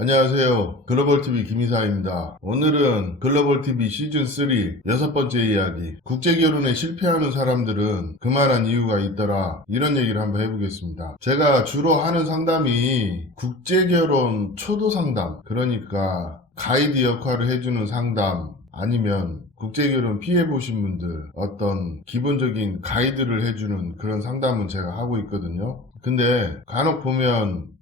안녕하세요. 글로벌TV 김이사입니다. 오늘은 글로벌TV 시즌3 6번째 이야기, 국제결혼에 실패하는 사람들은 그만한 이유가 있더라, 이런 얘기를 한번 해보겠습니다. 제가 주로 하는 상담이 국제결혼 초도 상담, 그러니까 가이드 역할을 해주는 상담, 아니면 국제결혼 피해보신 분들 어떤 기본적인 가이드를 해주는 그런 상담은 제가 하고 있거든요. 근데 간혹 보면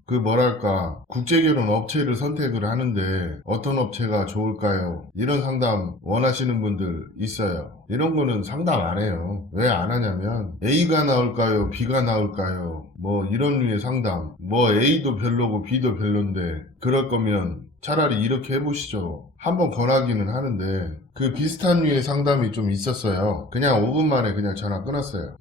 국제결혼 업체를 선택을 하는데 어떤 업체가 좋을까요? 이런 상담 원하시는 분들 있어요. 이런 거는 상담 안 해요. 왜 안 하냐면 A가 나올까요? B가 나올까요? 이런 류의 상담. A도 별로고 B도 별론데 그럴 거면 차라리 이렇게 해보시죠. 한번 권하기는 하는데 그 비슷한 류의 상담이 좀 있었어요. 그냥 5분 만에 그냥 전화 끊었어요.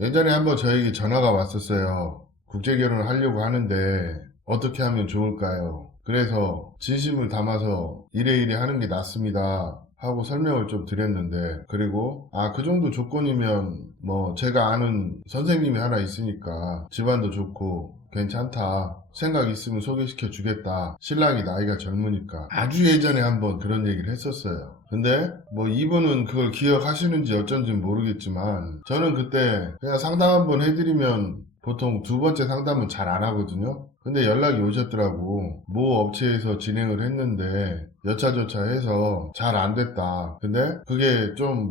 예전에 한번 저에게 전화가 왔었어요. 국제결혼을 하려고 하는데 어떻게 하면 좋을까요? 그래서 진심을 담아서 이래 하는 게 낫습니다 하고 설명을 좀 드렸는데, 그리고 그 정도 조건이면 제가 아는 선생님이 하나 있으니까 집안도 좋고 괜찮다, 생각 있으면 소개시켜 주겠다, 신랑이 나이가 젊으니까, 아주 예전에 한번 그런 얘기를 했었어요. 근데 이분은 그걸 기억하시는지 어쩐지 모르겠지만 저는 그때 그냥 상담 한번 해드리면 보통 두 번째 상담은 잘 안 하거든요. 근데 연락이 오셨더라고. 모 업체에서 진행을 했는데 여차저차 해서 잘 안 됐다. 근데 그게 좀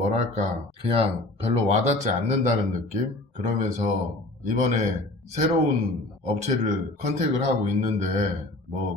그냥 별로 와닿지 않는다는 느낌? 그러면서 이번에 새로운 업체를 컨택을 하고 있는데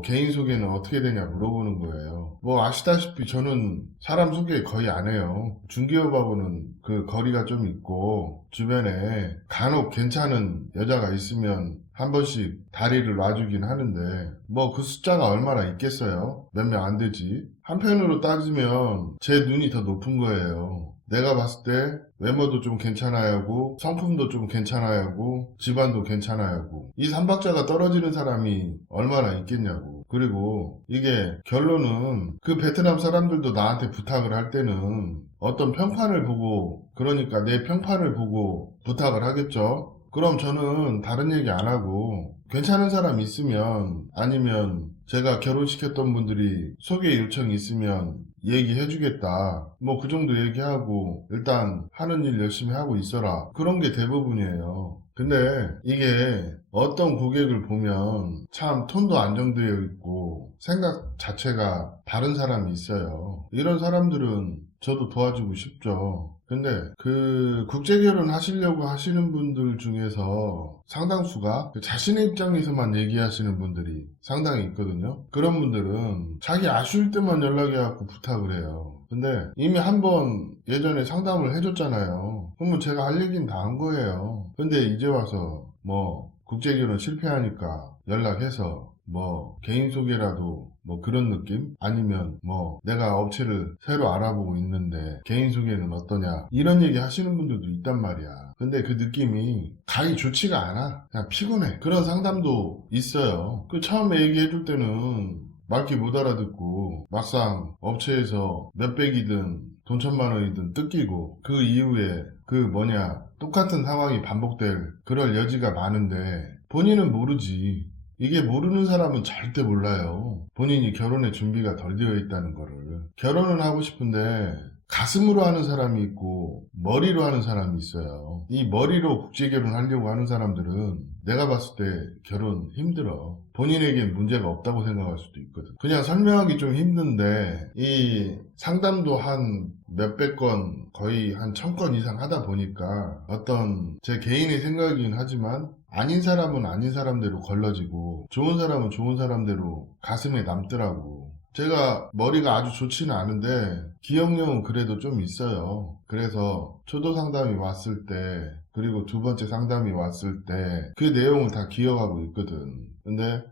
개인 소개는 어떻게 되냐 물어보는 거예요. 아시다시피 저는 사람 소개 거의 안 해요. 중개업하고는 그 거리가 좀 있고 주변에 간혹 괜찮은 여자가 있으면 한 번씩 다리를 놔주긴 하는데 그 숫자가 얼마나 있겠어요? 몇 명 안 되지. 한편으로 따지면 제 눈이 더 높은 거예요. 내가 봤을 때 외모도 좀 괜찮아야 하고 성품도 좀 괜찮아야 하고 집안도 괜찮아야 하고, 이 삼박자가 떨어지는 사람이 얼마나 있겠냐고. 그리고 이게 결론은 그 베트남 사람들도 나한테 부탁을 할 때는 어떤 평판을 보고, 그러니까 내 평판을 보고 부탁을 하겠죠. 그럼 저는 다른 얘기 안 하고 괜찮은 사람 있으면, 아니면 제가 결혼시켰던 분들이 소개 요청이 있으면 얘기해주겠다, 그 정도 얘기하고 일단 하는 일 열심히 하고 있어라, 그런 게 대부분이에요. 근데 이게 어떤 고객을 보면 참 톤도 안정되어 있고 생각 자체가 다른 사람이 있어요. 이런 사람들은 저도 도와주고 싶죠. 근데 그 국제결혼 하시려고 하시는 분들 중에서 상당수가 자신의 입장에서만 얘기하시는 분들이 상당히 있거든요. 그런 분들은 자기 아쉬울 때만 연락해갖고 부탁을 해요. 근데 이미 한번 예전에 상담을 해줬잖아요. 그러면 제가 할 얘기는 다 한 거예요. 근데 이제 와서 국제결혼 실패하니까 연락해서 개인 소개라도 그런 느낌? 아니면 내가 업체를 새로 알아보고 있는데 개인 소개는 어떠냐, 이런 얘기 하시는 분들도 있단 말이야. 근데 그 느낌이 가히 좋지가 않아. 그냥 피곤해. 그런 상담도 있어요. 그 처음에 얘기해 줄 때는 말귀 못 알아듣고 막상 업체에서 몇백이든 돈 1,000만 원이든 뜯기고 그 이후에 똑같은 상황이 반복될 그럴 여지가 많은데 본인은 모르지. 이게 모르는 사람은 절대 몰라요. 본인이 결혼의 준비가 덜 되어 있다는 거를. 결혼은 하고 싶은데 가슴으로 하는 사람이 있고 머리로 하는 사람이 있어요. 이 머리로 국제결혼 하려고 하는 사람들은 내가 봤을 때 결혼 힘들어. 본인에겐 문제가 없다고 생각할 수도 있거든. 그냥 설명하기 좀 힘든데 이 상담도 한 몇백 건, 거의 한 1,000건 이상 하다 보니까 어떤 제 개인의 생각이긴 하지만 아닌 사람은 아닌 사람대로 걸러지고 좋은 사람은 좋은 사람대로 가슴에 남더라고. 제가 머리가 아주 좋지는 않은데 기억력은 그래도 좀 있어요. 그래서 초도 상담이 왔을 때, 그리고 두 번째 상담이 왔을 때 그 내용을 다 기억하고 있거든. 근데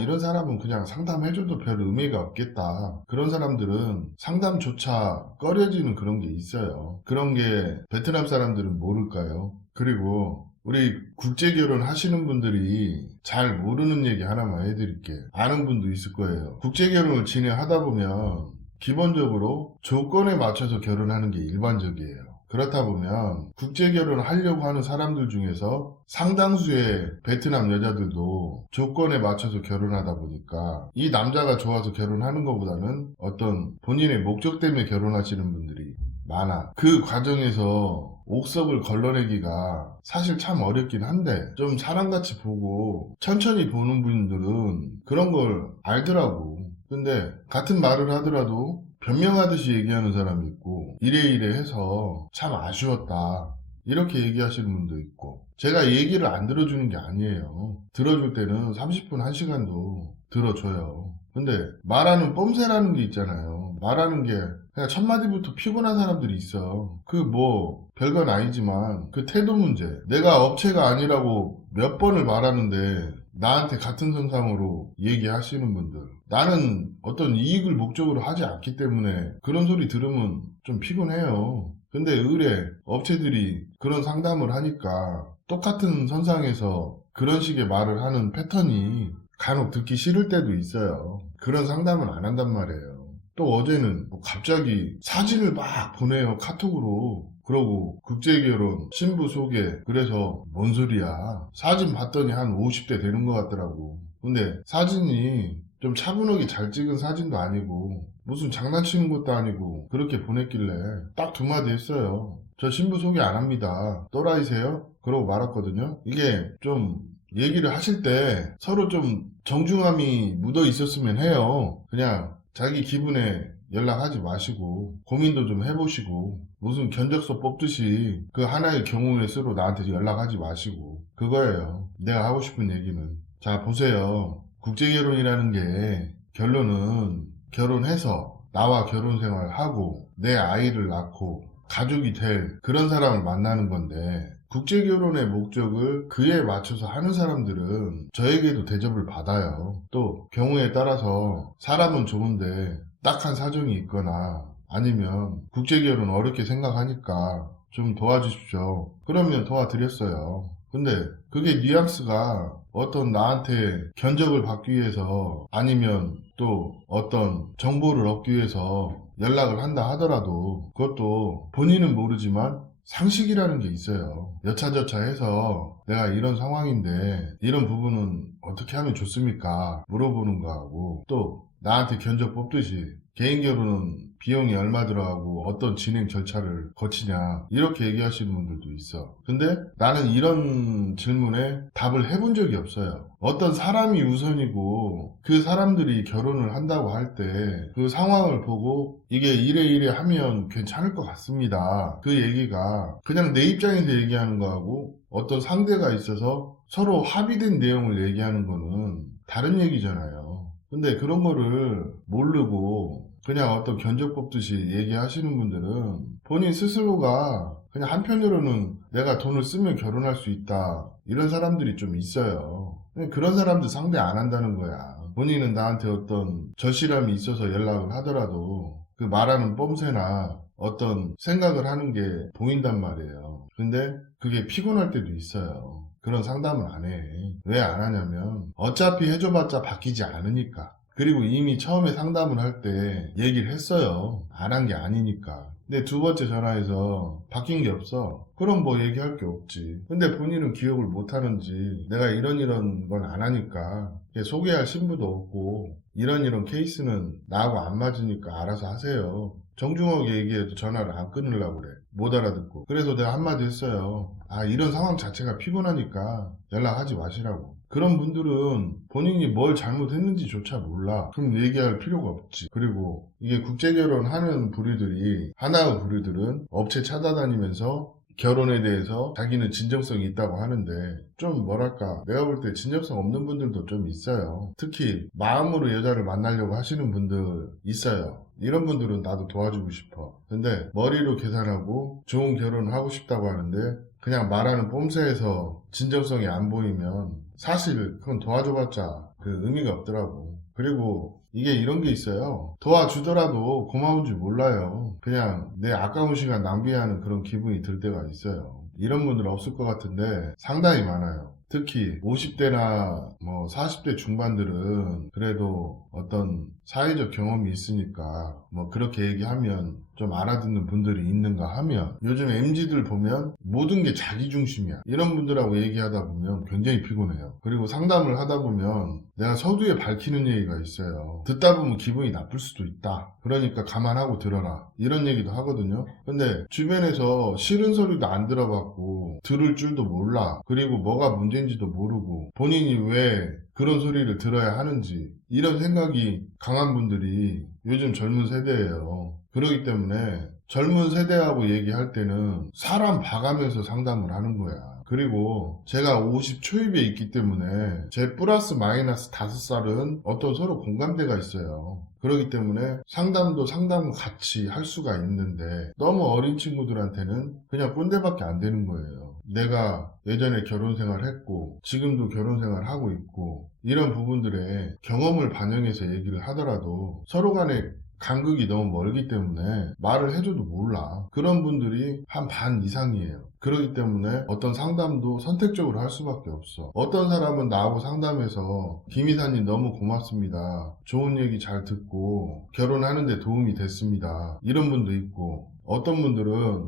이런 사람은 그냥 상담해줘도 별 의미가 없겠다, 그런 사람들은 상담조차 꺼려지는 그런 게 있어요. 그런 게 베트남 사람들은 모를까요? 그리고 우리 국제결혼 하시는 분들이 잘 모르는 얘기 하나만 해드릴게. 아는 분도 있을 거예요. 국제결혼을 진행하다 보면 기본적으로 조건에 맞춰서 결혼하는 게 일반적이에요. 그렇다 보면 국제 결혼을 하려고 하는 사람들 중에서 상당수의 베트남 여자들도 조건에 맞춰서 결혼하다 보니까 이 남자가 좋아서 결혼하는 것보다는 어떤 본인의 목적 때문에 결혼하시는 분들이 많아. 그 과정에서 옥석을 걸러내기가 사실 참 어렵긴 한데 좀 사람같이 보고 천천히 보는 분들은 그런 걸 알더라고. 근데 같은 말을 하더라도 변명하듯이 얘기하는 사람이 있고 이래 해서 참 아쉬웠다 이렇게 얘기하시는 분도 있고, 제가 얘기를 안 들어주는 게 아니에요. 들어줄 때는 30분 1시간도 들어줘요. 근데 말하는 뽐새라는 게 있잖아요. 말하는 게 그냥 첫 마디부터 피곤한 사람들이 있어. 그 뭐 별건 아니지만 그 태도 문제. 내가 업체가 아니라고 몇 번을 말하는데 나한테 같은 선상으로 얘기하시는 분들, 나는 어떤 이익을 목적으로 하지 않기 때문에 그런 소리 들으면 좀 피곤해요. 근데 의뢰 업체들이 그런 상담을 하니까 똑같은 선상에서 그런 식의 말을 하는 패턴이 간혹 듣기 싫을 때도 있어요. 그런 상담은 안 한단 말이에요. 또 어제는 뭐 갑자기 사진을 막 보내요, 카톡으로. 그러고 국제결혼 신부 소개. 그래서 뭔 소리야, 사진 봤더니 한 50대 되는 것 같더라고. 근데 사진이 좀 차분하게 잘 찍은 사진도 아니고 무슨 장난치는 것도 아니고 그렇게 보냈길래 딱 두 마디 했어요. 저 신부 소개 안 합니다. 또라이세요? 그러고 말았거든요. 이게 좀 얘기를 하실 때 서로 좀 정중함이 묻어 있었으면 해요. 그냥 자기 기분에 연락하지 마시고 고민도 좀 해보시고 무슨 견적서 뽑듯이 그 하나의 경우의 수로 나한테 연락하지 마시고, 그거예요. 내가 하고 싶은 얘기는. 자, 보세요. 국제결혼이라는 게 결론은 결혼해서 나와 결혼생활하고 내 아이를 낳고 가족이 될 그런 사람을 만나는 건데, 국제결혼의 목적을 그에 맞춰서 하는 사람들은 저에게도 대접을 받아요. 또 경우에 따라서 사람은 좋은데 딱한 사정이 있거나 아니면 국제결혼 어렵게 생각하니까 좀 도와주십시오, 그러면 도와드렸어요. 근데 그게 뉘앙스가 어떤 나한테 견적을 받기 위해서 아니면 또 어떤 정보를 얻기 위해서 연락을 한다 하더라도 그것도 본인은 모르지만 상식이라는 게 있어요. 여차저차해서 내가 이런 상황인데 이런 부분은 어떻게 하면 좋습니까? 물어보는 거하고, 또 나한테 견적 뽑듯이 개인 결혼은 비용이 얼마 들어가고 어떤 진행 절차를 거치냐 이렇게 얘기하시는 분들도 있어. 근데 나는 이런 질문에 답을 해본 적이 없어요. 어떤 사람이 우선이고 그 사람들이 결혼을 한다고 할 때 그 상황을 보고 이게 이래 하면 괜찮을 것 같습니다, 그 얘기가 그냥 내 입장에서 얘기하는 거하고 어떤 상대가 있어서 서로 합의된 내용을 얘기하는 거는 다른 얘기잖아요. 근데 그런 거를 모르고 그냥 어떤 견적 뽑듯이 얘기하시는 분들은 본인 스스로가 그냥 한편으로는 내가 돈을 쓰면 결혼할 수 있다 이런 사람들이 좀 있어요. 그런 사람들 상대 안 한다는 거야. 본인은 나한테 어떤 절실함이 있어서 연락을 하더라도 그 말하는 뽐새나 어떤 생각을 하는 게 보인단 말이에요. 근데 그게 피곤할 때도 있어요. 그런 상담을 안 해. 왜 안 하냐면 어차피 해줘봤자 바뀌지 않으니까. 그리고 이미 처음에 상담을 할 때 얘기를 했어요. 안 한 게 아니니까. 근데 두 번째 전화해서 바뀐 게 없어. 그럼 뭐 얘기할 게 없지. 근데 본인은 기억을 못 하는지 내가 이런 건 안 하니까 소개할 신부도 없고 이런 케이스는 나하고 안 맞으니까 알아서 하세요. 정중하게 얘기해도 전화를 안 끊으려고 그래. 못 알아듣고. 그래서 내가 한마디 했어요. 이런 상황 자체가 피곤하니까 연락하지 마시라고. 그런 분들은 본인이 뭘 잘못했는지조차 몰라. 그럼 얘기할 필요가 없지. 그리고 이게 국제결혼 하는 부류들이, 하나의 부류들은 업체 찾아다니면서 결혼에 대해서 자기는 진정성이 있다고 하는데 좀 뭐랄까, 내가 볼 때 진정성 없는 분들도 좀 있어요. 특히 마음으로 여자를 만나려고 하시는 분들 있어요. 이런 분들은 나도 도와주고 싶어. 근데 머리로 계산하고 좋은 결혼을 하고 싶다고 하는데 그냥 말하는 뽐새에서 진정성이 안 보이면 사실 그건 도와줘봤자 그 의미가 없더라고. 그리고 이게 이런 게 있어요. 도와주더라도 고마운 줄 몰라요. 그냥 내 아까운 시간 낭비하는 그런 기분이 들 때가 있어요. 이런 분들 없을 것 같은데 상당히 많아요. 특히 50대나 뭐 40대 중반들은 그래도 어떤 사회적 경험이 있으니까 뭐 그렇게 얘기하면 좀 알아듣는 분들이 있는가 하면, 요즘 MZ들 보면 모든 게 자기 중심이야. 이런 분들하고 얘기하다 보면 굉장히 피곤해요. 그리고 상담을 하다 보면 내가 서두에 밝히는 얘기가 있어요. 듣다 보면 기분이 나쁠 수도 있다. 그러니까 감안하고 들어라. 이런 얘기도 하거든요. 근데 주변에서 싫은 소리도 안 들어봤고 들을 줄도 몰라. 그리고 뭐가 문제인지도 모르고 본인이 왜 그런 소리를 들어야 하는지 이런 생각이 강한 분들이 요즘 젊은 세대예요. 그렇기 때문에 젊은 세대하고 얘기할 때는 사람 봐가면서 상담을 하는 거야. 그리고 제가 50 초입에 있기 때문에 제 플러스 마이너스 5살은 어떤 서로 공감대가 있어요. 그렇기 때문에 상담도 상담 같이 할 수가 있는데 너무 어린 친구들한테는 그냥 꼰대밖에 안 되는 거예요. 내가 예전에 결혼 생활 했고 지금도 결혼 생활 하고 있고 이런 부분들의 경험을 반영해서 얘기를 하더라도 서로 간에 간극이 너무 멀기 때문에 말을 해줘도 몰라. 그런 분들이 한 반 이상이에요. 그렇기 때문에 어떤 상담도 선택적으로 할 수밖에 없어. 어떤 사람은 나하고 상담해서 김 이사님 너무 고맙습니다. 좋은 얘기 잘 듣고 결혼하는데 도움이 됐습니다. 이런 분도 있고, 어떤 분들은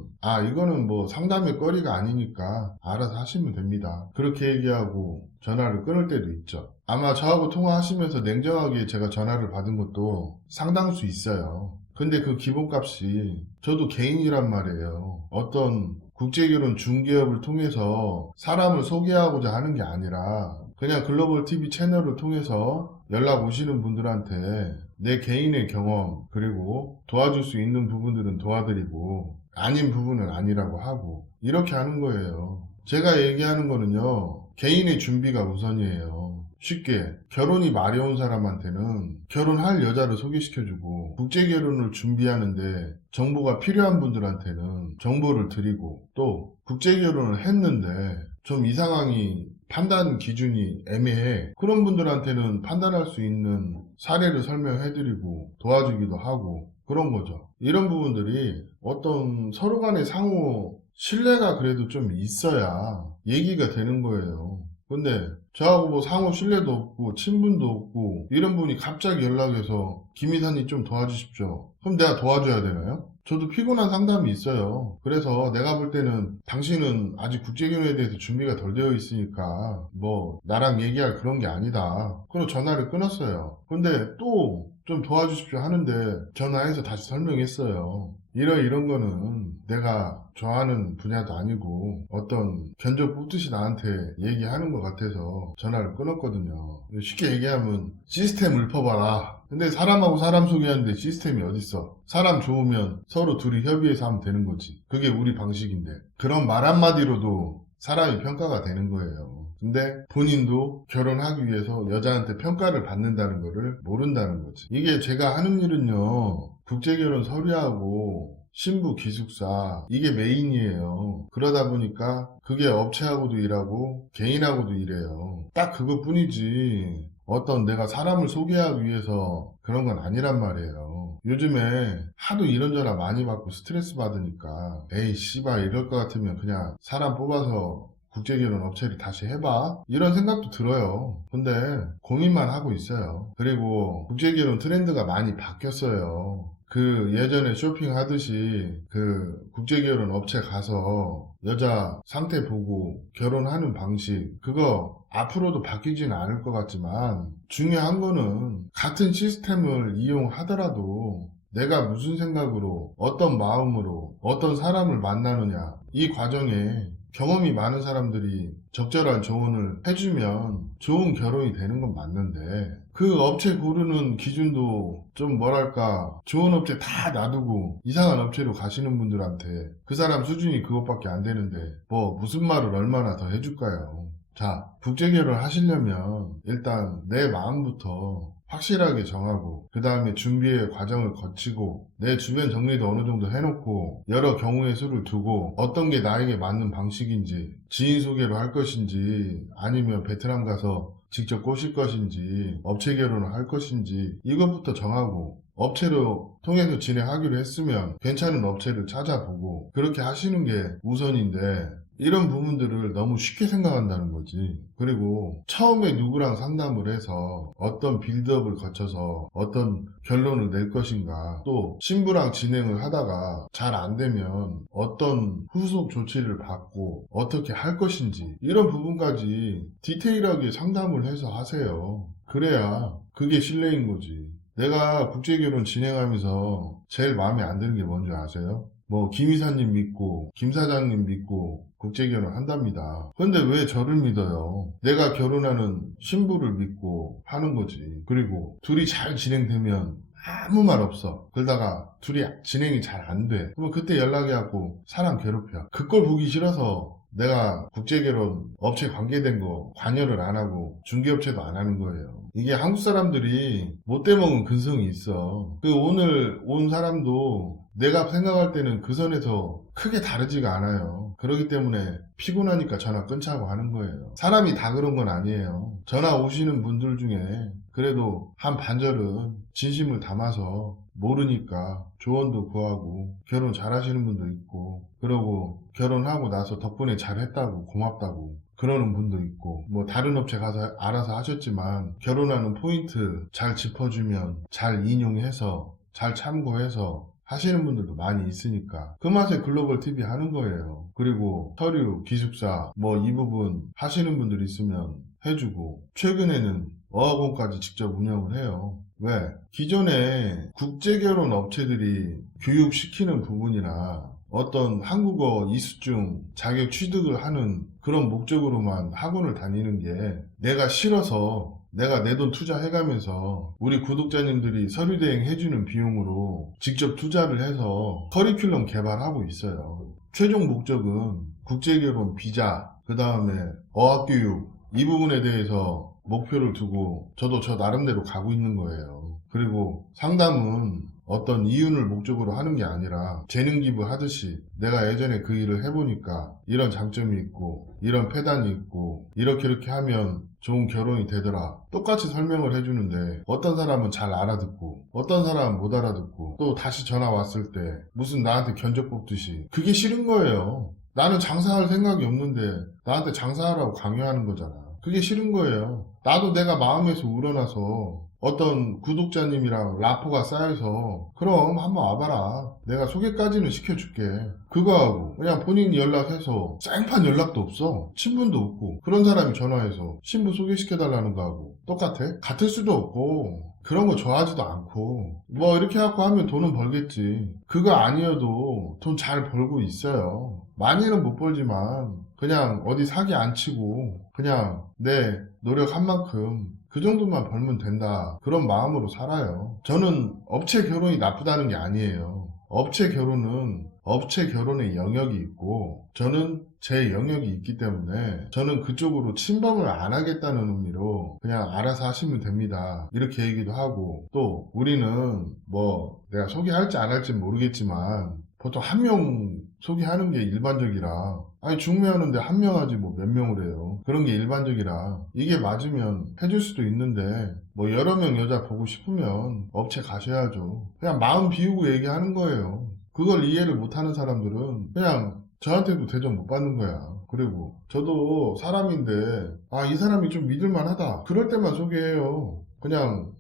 이거는 뭐 상담의 거리가 아니니까 알아서 하시면 됩니다. 그렇게 얘기하고 전화를 끊을 때도 있죠. 아마 저하고 통화하시면서 냉정하게 제가 전화를 받은 것도 상당수 있어요. 근데 그 기본값이 저도 개인이란 말이에요. 어떤 국제결혼 중개업을 통해서 사람을 소개하고자 하는 게 아니라 그냥 글로벌 TV 채널을 통해서 연락 오시는 분들한테 내 개인의 경험 그리고 도와줄 수 있는 부분들은 도와드리고 아닌 부분은 아니라고 하고 이렇게 하는 거예요. 제가 얘기하는 거는요, 개인의 준비가 우선이에요. 쉽게 결혼이 마려운 사람한테는 결혼할 여자를 소개시켜주고 국제결혼을 준비하는데 정보가 필요한 분들한테는 정보를 드리고 또 국제결혼을 했는데 좀 이 상황이 판단 기준이 애매해. 그런 분들한테는 판단할 수 있는 사례를 설명해드리고 도와주기도 하고 그런 거죠. 이런 부분들이 어떤 서로 간의 상호 신뢰가 그래도 좀 있어야 얘기가 되는 거예요. 근데 저하고 뭐 상호 신뢰도 없고 친분도 없고 이런 분이 갑자기 연락해서 김 이사님 좀 도와주십시오. 그럼 내가 도와줘야 되나요? 저도 피곤한 상담이 있어요. 그래서 내가 볼 때는 당신은 아직 국제결혼에 대해서 준비가 덜 되어 있으니까 뭐 나랑 얘기할 그런 게 아니다. 그리고 전화를 끊었어요. 근데 또 좀 도와주십시오 하는데 전화해서 다시 설명했어요. 이런 거는 내가 좋아하는 분야도 아니고 어떤 견적 뽑듯이 나한테 얘기하는 것 같아서 전화를 끊었거든요. 쉽게 얘기하면 시스템 읊어봐라. 근데 사람하고 사람 소개하는데 시스템이 어딨어. 사람 좋으면 서로 둘이 협의해서 하면 되는 거지. 그게 우리 방식인데. 그런 말 한마디로도 사람이 평가가 되는 거예요. 근데 본인도 결혼하기 위해서 여자한테 평가를 받는다는 거를 모른다는 거지. 이게 제가 하는 일은요, 국제결혼 서류하고 신부 기숙사 이게 메인이에요. 그러다 보니까 그게 업체하고도 일하고 개인하고도 일해요. 딱 그것뿐이지 어떤 내가 사람을 소개하기 위해서 그런 건 아니란 말이에요. 요즘에 하도 이런저런 많이 받고 스트레스 받으니까 에이 씨발 이럴 것 같으면 그냥 사람 뽑아서 국제결혼 업체를 다시 해봐 이런 생각도 들어요. 근데 고민만 하고 있어요. 그리고 국제결혼 트렌드가 많이 바뀌었어요. 그 예전에 쇼핑하듯이 그 국제결혼 업체 가서 여자 상태 보고 결혼하는 방식 그거 앞으로도 바뀌지는 않을 것 같지만 중요한 거는 같은 시스템을 이용하더라도 내가 무슨 생각으로 어떤 마음으로 어떤 사람을 만나느냐 이 과정에 경험이 많은 사람들이 적절한 조언을 해주면 좋은 결혼이 되는 건 맞는데 그 업체 고르는 기준도 좀 뭐랄까 좋은 업체 다 놔두고 이상한 업체로 가시는 분들한테 그 사람 수준이 그것밖에 안 되는데 뭐 무슨 말을 얼마나 더 해줄까요? 자, 국제결혼 하시려면 일단 내 마음부터 확실하게 정하고 그 다음에 준비의 과정을 거치고 내 주변 정리도 어느 정도 해놓고 여러 경우의 수를 두고 어떤 게 나에게 맞는 방식인지 지인 소개로 할 것인지 아니면 베트남 가서 직접 꼬실 것인지 업체 결혼을 할 것인지 이것부터 정하고 업체로 통해서 진행하기로 했으면 괜찮은 업체를 찾아보고 그렇게 하시는 게 우선인데 이런 부분들을 너무 쉽게 생각한다는 거지. 그리고 처음에 누구랑 상담을 해서 어떤 빌드업을 거쳐서 어떤 결론을 낼 것인가, 또 신부랑 진행을 하다가 잘 안 되면 어떤 후속 조치를 받고 어떻게 할 것인지, 이런 부분까지 디테일하게 상담을 해서 하세요. 그래야 그게 신뢰인 거지. 내가 국제결혼 진행하면서 제일 마음에 안 드는 게 뭔지 아세요? 뭐 김 이사님 믿고 김 사장님 믿고 국제결혼 한답니다. 근데 왜 저를 믿어요? 내가 결혼하는 신부를 믿고 하는 거지. 그리고 둘이 잘 진행되면 아무 말 없어. 그러다가 둘이 진행이 잘 안 돼. 그러면 그때 연락해갖고 사람 괴롭혀. 그걸 보기 싫어서 내가 국제결혼 업체 관계된 거 관여를 안 하고 중개업체도 안 하는 거예요. 이게 한국 사람들이 못돼 먹은 근성이 있어. 그 오늘 온 사람도 내가 생각할 때는 그 선에서 크게 다르지가 않아요. 그렇기 때문에 피곤하니까 전화 끊자고 하는 거예요. 사람이 다 그런 건 아니에요. 전화 오시는 분들 중에 그래도 한 반절은 진심을 담아서 모르니까 조언도 구하고 결혼 잘 하시는 분도 있고, 그러고 결혼하고 나서 덕분에 잘했다고 고맙다고 그러는 분도 있고, 뭐 다른 업체 가서 알아서 하셨지만 결혼하는 포인트 잘 짚어주면 잘 인용해서 잘 참고해서 하시는 분들도 많이 있으니까 그 맛에 글로벌 TV 하는 거예요. 그리고 서류, 기숙사 뭐 이 부분 하시는 분들 있으면 해주고, 최근에는 어학원까지 직접 운영을 해요. 왜? 기존에 국제결혼 업체들이 교육시키는 부분이나 어떤 한국어 이수증 자격 취득을 하는 그런 목적으로만 학원을 다니는 게 내가 싫어서, 내가 내 돈 투자해가면서 우리 구독자님들이 서류 대행 해주는 비용으로 직접 투자를 해서 커리큘럼 개발하고 있어요. 최종 목적은 국제결혼 비자, 그 다음에 어학교육, 이 부분에 대해서 목표를 두고 저도 저 나름대로 가고 있는 거예요. 그리고 상담은 어떤 이윤을 목적으로 하는 게 아니라 재능 기부 하듯이 내가 예전에 그 일을 해보니까 이런 장점이 있고 이런 폐단이 있고 이렇게 하면 좋은 결혼이 되더라, 똑같이 설명을 해주는데 어떤 사람은 잘 알아듣고 어떤 사람은 못 알아듣고, 또 다시 전화 왔을 때 무슨 나한테 견적 뽑듯이, 그게 싫은 거예요. 나는 장사할 생각이 없는데 나한테 장사하라고 강요하는 거잖아. 그게 싫은 거예요. 나도 내가 마음에서 우러나서 어떤 구독자님이랑 라포가 쌓여서 그럼 한번 와봐라, 내가 소개까지는 시켜줄게, 그거하고 그냥 본인이 연락해서 생판 연락도 없어, 친분도 없고 그런 사람이 전화해서 신부 소개시켜달라는 거하고 똑같아? 같을 수도 없고, 그런 거 좋아하지도 않고, 뭐 이렇게 갖고 하면 돈은 벌겠지. 그거 아니어도 돈 잘 벌고 있어요. 많이는 못 벌지만 그냥 어디 사기 안 치고 그냥 내 노력한 만큼 그 정도만 벌면 된다, 그런 마음으로 살아요. 저는 업체 결혼이 나쁘다는 게 아니에요. 업체 결혼은 업체 결혼의 영역이 있고 저는 제 영역이 있기 때문에 저는 그쪽으로 침범을 안 하겠다는 의미로 그냥 알아서 하시면 됩니다, 이렇게 얘기도 하고, 또 우리는 뭐 내가 소개할지 안 할지 모르겠지만 보통 한 명 소개하는 게 일반적이라, 아니 중매하는데 한 명 하지 뭐 몇 명을 해요. 그런 게 일반적이라 이게 맞으면 해줄 수도 있는데, 뭐 여러 명 여자 보고 싶으면 업체 가셔야죠. 그냥 마음 비우고 얘기하는 거예요. 그걸 이해를 못하는 사람들은 그냥 저한테도 대접 못 받는 거야. 그리고 저도 사람인데 이 사람이 좀 믿을만하다, 그럴 때만 소개해요. 그냥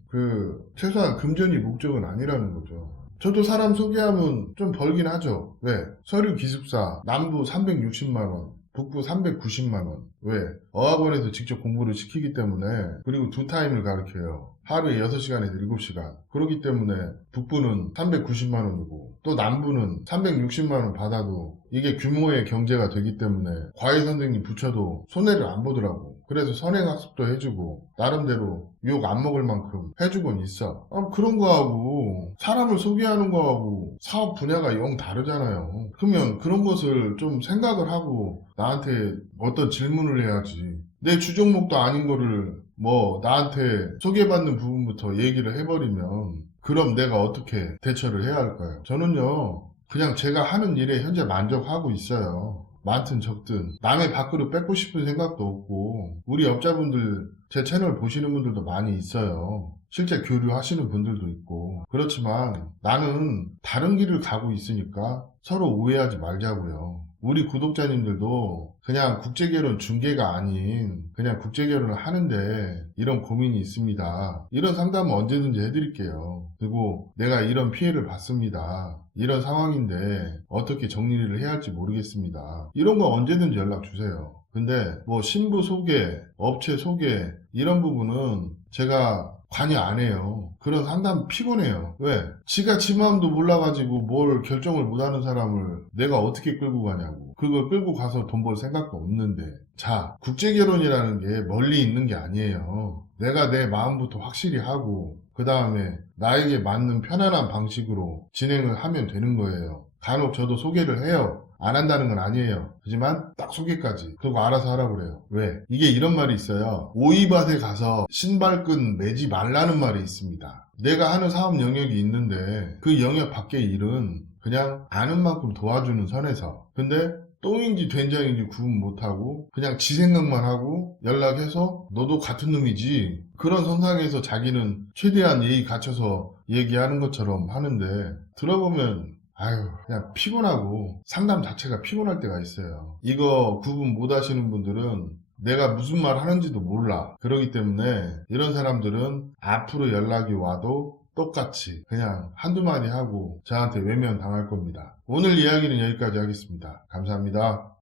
최소한 금전이 목적은 아니라는 거죠. 저도 사람 소개하면 좀 벌긴 하죠. 왜? 서류 기숙사 남부 360만원, 북부 390만원. 왜? 어학원에서 직접 공부를 시키기 때문에, 그리고 두 타임을 가르쳐요. 하루에 6시간에서 7시간. 그렇기 때문에 북부는 390만원이고 또 남부는 360만원 받아도 이게 규모의 경제가 되기 때문에 과외 선생님 붙여도 손해를 안 보더라고. 그래서 선행학습도 해주고 나름대로 욕 안 먹을 만큼 해주곤 있어. 그런 거하고 사람을 소개하는 거하고 사업 분야가 영 다르잖아요. 그러면 그런 것을 좀 생각을 하고 나한테 어떤 질문을 해야지. 내 주종목도 아닌 거를 뭐 나한테 소개받는 부분부터 얘기를 해버리면 그럼 내가 어떻게 대처를 해야 할까요? 저는요, 그냥 제가 하는 일에 현재 만족하고 있어요. 많든 적든 남의 밥그릇 뺏고 싶은 생각도 없고, 우리 업자분들 제 채널 보시는 분들도 많이 있어요. 실제 교류하시는 분들도 있고. 그렇지만 나는 다른 길을 가고 있으니까 서로 오해하지 말자고요. 우리 구독자님들도 그냥 국제결혼 중개가 아닌 그냥 국제결혼을 하는데 이런 고민이 있습니다. 이런 상담은 언제든지 해드릴게요. 그리고 내가 이런 피해를 봤습니다. 이런 상황인데 어떻게 정리를 해야 할지 모르겠습니다. 이런 거 언제든지 연락 주세요. 근데 뭐 신부 소개, 업체 소개 이런 부분은 제가 관여 안 해요. 그런 상담 피곤해요. 왜? 지가 지 마음도 몰라가지고 뭘 결정을 못하는 사람을 내가 어떻게 끌고 가냐고. 그걸 끌고 가서 돈 벌 생각도 없는데. 자, 국제결혼이라는 게 멀리 있는 게 아니에요. 내가 내 마음부터 확실히 하고 그 다음에 나에게 맞는 편안한 방식으로 진행을 하면 되는 거예요. 간혹 저도 소개를 해요. 안 한다는 건 아니에요. 하지만 딱 소개까지. 그리고 알아서 하라고 그래요. 왜? 이게 이런 말이 있어요. 오이밭에 가서 신발끈 매지 말라는 말이 있습니다. 내가 하는 사업 영역이 있는데 그 영역 밖의 일은 그냥 아는 만큼 도와주는 선에서. 근데 똥인지 된장인지 구분 못하고 그냥 지 생각만 하고 연락해서 너도 같은 놈이지. 그런 선상에서 자기는 최대한 예의 갖춰서 얘기하는 것처럼 하는데 들어보면 아유, 그냥 피곤하고 상담 자체가 피곤할 때가 있어요. 이거 구분 못 하시는 분들은 내가 무슨 말 하는지도 몰라. 그러기 때문에 이런 사람들은 앞으로 연락이 와도 똑같이 그냥 한두 마디 하고 저한테 외면 당할 겁니다. 오늘 이야기는 여기까지 하겠습니다. 감사합니다.